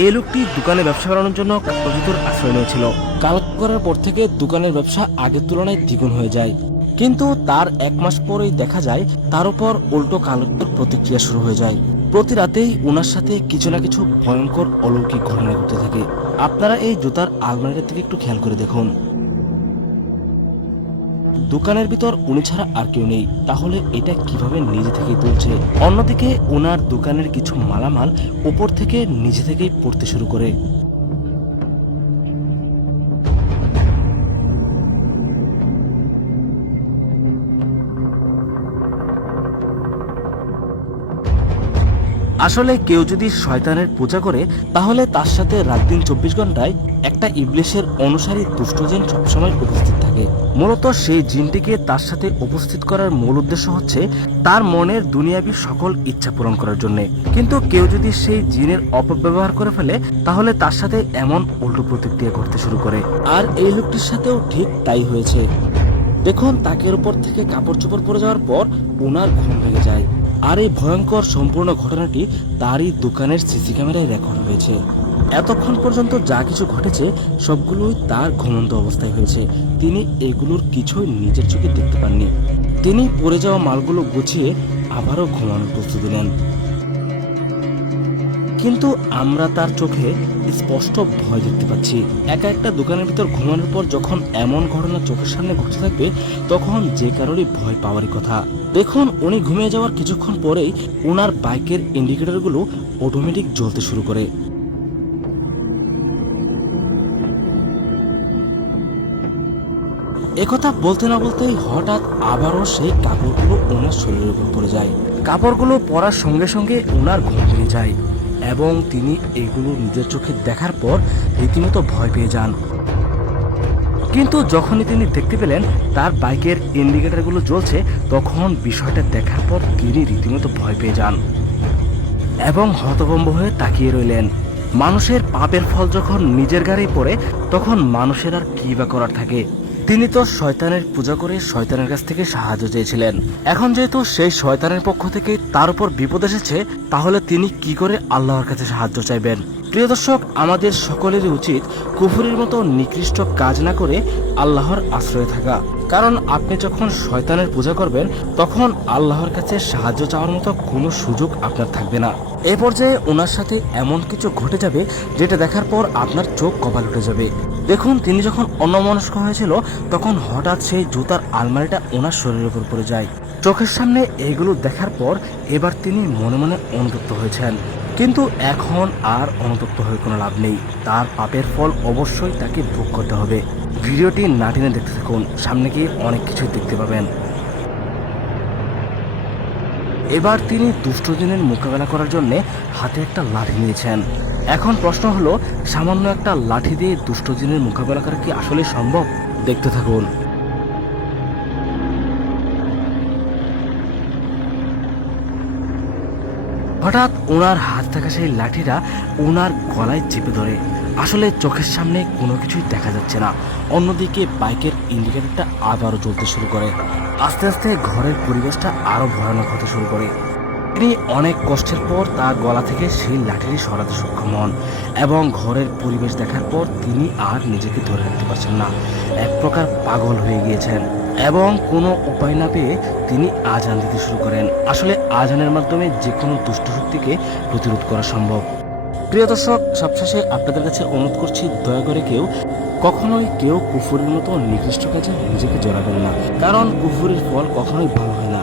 এই লোকটি দোকানে ব্যবসা করানোর জন্য কালোর ভিতর আশ্রয় নিয়েছিল। কালো করার পর থেকে দোকানের ব্যবসা আগের তুলনায় দ্বিগুণ হয়ে যায়, কিন্তু তার 1 মাস পরেই দেখা যায় তার উপর উল্টো কালোর প্রতিক্রিয়া শুরু হয়ে যায়। প্রতি রাতেই ওনার সাথে কিছু না কিছু ভয়ঙ্কর অলৌকিক ঘটনা ঘটতে থাকে। আপনারা এই জুতার আলমারিটার দিকে একটু খেয়াল করে দেখুন। দোকানের ভিতর উনি ছাড়া আর কেউ নেই, তাহলে এটা কিভাবে নিজে থেকেই তুলছে? অন্যদিকে ওনার দোকানের কিছু মালামাল উপর থেকে নিজে থেকেই পড়তে শুরু করে। আসলে কেউ যদি শয়তানের পূজা করে তাহলে তার সাথে রাত দিন 24 ঘন্টায় একটা ইবলিশের অনুসারী দুষ্ট জিন সবসময় উপস্থিত থাকে। মূলত সেই জিনটিকে তার সাথে উপস্থিত করার মূল উদ্দেশ্য হচ্ছে তার মনের দুনিয়াবী সকল ইচ্ছা পূরণ করার জন্য। কিন্তু কেউ যদি সেই জিনের অপব্যবহার করে ফেলে তাহলে তার সাথে এমন উল্টো প্রতিক্রিয়া ঘটতে শুরু করে। আর এই লোকটির সাথেও ঠিক তাই হয়েছে। দেখুন, তাকের উপর থেকে কাপড় চোপড় পরে যাওয়ার পর ওনার ঘুম ভেঙে যায়। আর এই ভয়ঙ্কর সম্পূর্ণ ঘটনাটি তারই দোকানের সিসি ক্যামেরায় রেকর্ড হয়েছে। এতক্ষণ পর্যন্ত যা কিছু ঘটেছে সবগুলোই তার ঘুমন্ত অবস্থায় হয়েছে। তিনি এগুলোর কিছুই নিজের চোখে দেখতে পাননি। তিনি পড়ে যাওয়া মালগুলো গুছিয়ে আবারও ঘুমানোর প্রস্তুতি নেন, কিন্তু আমরা তার চোখে স্পষ্ট ভয় দেখতে পাচ্ছি। একা একটা দোকানের ভিতর ঘুমানোর পর যখন এমন ঘটনা চোখের সামনে ঘটতে থাকবে তখন যে কারোরই ভয় পাওয়ারই কথা। দেখুন, উনি ঘুমিয়ে যাওয়ার কিছুক্ষণ পরেই ওনার বাইকের ইন্ডিকেটরগুলো অটোমেটিক জ্বলতে শুরু করে। একথা বলতে না বলতেই হঠাৎ আবারও সেই কাপড়গুলো ওনার শরীরের উপর পড়ে যায়। কাপড়গুলো পরার সঙ্গে সঙ্গে ওনার ঘুম ভেঙে যায় এবং তিনি এগুলো নিজের চোখে দেখার পর রীতিমতো ভয় পেয়ে যান। কিন্তু যখনই তিনি দেখতে পেলেন তার বাইকের ইন্ডিকেটরগুলো জ্বলছে তখন বিষয়টা দেখার পর তিনি রীতিমতো ভয় পেয়ে যান এবং হতভম্ব হয়ে তাকিয়ে রইলেন। মানুষের পাপের ফল যখন নিজের গাড়ি পড়ে তখন মানুষের আর কি বা করার থাকে। তিনি তো শয়তানের পূজা করে শয়তানের কাছ থেকে সাহায্য চেয়েছিলেন। এখন যেহেতু সেই শয়তানের পক্ষ থেকে তার উপর বিপদ এসেছে তাহলে তিনি কি করে আল্লাহর কাছে সাহায্য চাইবেন? প্রিয় দর্শক, আমাদের সকলেরই উচিত কুফরির মতো নিকৃষ্ট কাজ না করে আল্লাহর আশ্রয়ে থাকা। কারণ আপনি যখন শয়তানের পূজা করবেন তখন আল্লাহর কাছে সাহায্য চাওয়ার মতো কোনো সুযোগ আপনার থাকবে না। এ পর্যায়ে ওনার সাথে এমন কিছু ঘটে যাবে যেটা দেখার পর আপনার চোখ কপাল উঠে যাবে। দেখুন, তিনি যখন অন্যমনস্ক হয়েছিল তখন হঠাৎ সেই জুতার আলমারিটা ওনার শরীরের উপর পড়ে যায়। চোখের সামনে এইগুলো দেখার পর এবার তিনি মনে মনে অনুতপ্ত হয়েছেন। কিন্তু এখন আর অনুতপ্ত হয়ে কোনো লাভ নেই। তার পাপের ফল অবশ্যই তাকে ভোগ করতে হবে। ভিডিওটি না টেনে দেখতে থাকুন, সামনে গিয়ে অনেক কিছুই দেখতে পাবেন। এবার তিনি দুষ্ট জিনের মোকাবেলা করার জন্য হাতে একটা লাঠি নিয়েছেন। এখন প্রশ্ন হলো, সামান্য একটা লাঠি দিয়ে দুষ্ট জিনের মোকাবেলা করা কি আসলে সম্ভব? দেখতে থাকুন। হঠাৎ ওনার হাত থাকা সেই লাঠিটা ওনার গলায় চেপে ধরে। আসলে চোখের সামনে কোনো কিছুই দেখা যাচ্ছে না। অন্যদিকে বাইকের ইন্ডিকেটরটা আবারও জ্বলতে শুরু করে। আস্তে আস্তে ঘরের পরিবেশটা আরো ভয়ানক হতে শুরু করে। তিনি অনেক কষ্টের পর তার গলা থেকে সেই লাঠিটি সরাতে সক্ষম হন এবং ঘরের পরিবেশ দেখার পর তিনি আর নিজেকে ধরে রাখতে পারছেন না। এক প্রকার পাগল হয়ে গিয়েছেন এবং কোনো উপায় না পেয়ে তিনি আজান দিতে শুরু করেন। আসলে আজানের মাধ্যমে যে কোনো দুষ্ট শক্তিকে প্রতিরোধ করা সম্ভব। প্রিয় দর্শক, সবশেষে আপনাদের কাছে অনুরোধ করছি, দয়া করে কখনোই কেউ কুফুরির মতো নিকৃষ্ট কাজে নিজেকে জড়াবেন না। কারণ কুফুরির ফল কখনোই ভালো হয় না।